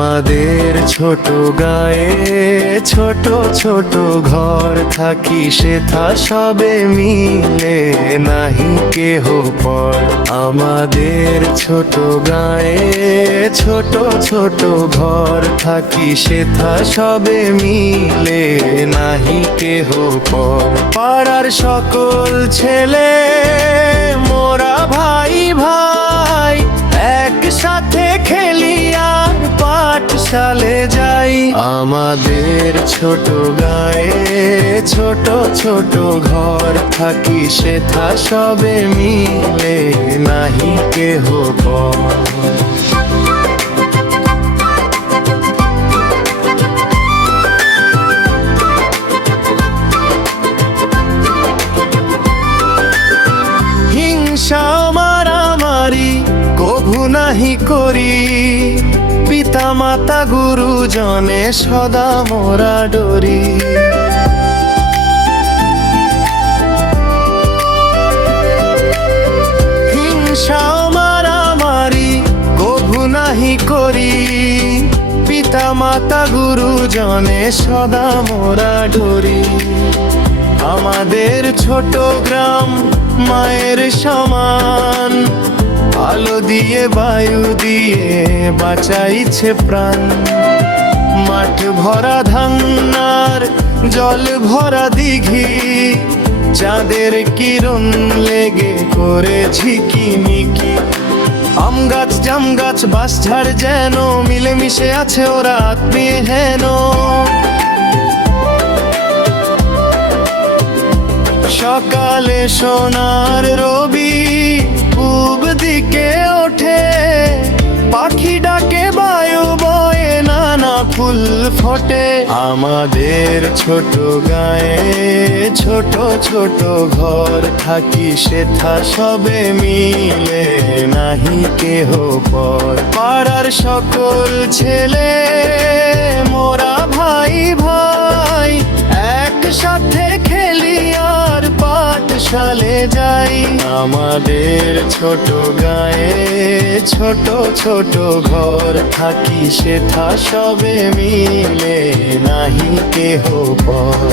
আমাদের ছোট গায়ে ছোট ছোট ঘর থাকি সেথা সবে মিলে নাহি কেহ পর। আমাদের ছোট গায়ে ছোট ছোট ঘর থাকি সেথা সবে মিলে নাহি কেহ পর। পাড়ার সকল ছেলে মোরা ভাই ভাই একসাথে খেলি আর পাঠশালে যাই। আমাদের ছোট গায়ে ছোট ছোট ঘর থাকি সেথা সবে মিলে নাহি কেহ পর। হিংসা মারামারি কভু নাহি করি, পিতা মাতা গুরুজনে সদা মোরা ডরি। হিংসা মারামারি কভু নাহি করি, পিতা মাতা গুরুজনে সদা মোরা ডরি। আমাদের ছোট গ্রাম মায়ের সমান, আলো দিয়ে বায়ু দিয়ে বাঁচাইছে প্রাণ। মাঠ ভরা ধান্নার জল ভরা দিঘি, চাঁদের কিরণ লেগে করে ঝিকিমিকি। আম গাছ জাম গাছ বাঁশঝাড় যেন মিলেমিশে আছে ওরা আত্মীয় হেন। সকালে সোনার রবি পূব দিকে ওঠে, পাখি ডাকে বায়ু বয়ে নানা ফুল ফোটে। আমাদের ছোট গায়ে ছোট ছোট ঘর থাকি সেথা সবে মিলে নাহি কেহ পর। পাড়ার সকল ছেলে মোরা ভাই ভাই একসাথে খেলি আর পাঠশালে যাই। আমাদের ছোট গায়ে ছোট ছোট ঘর থাকি সেথা সবে মিলে নাহি কেহ পর।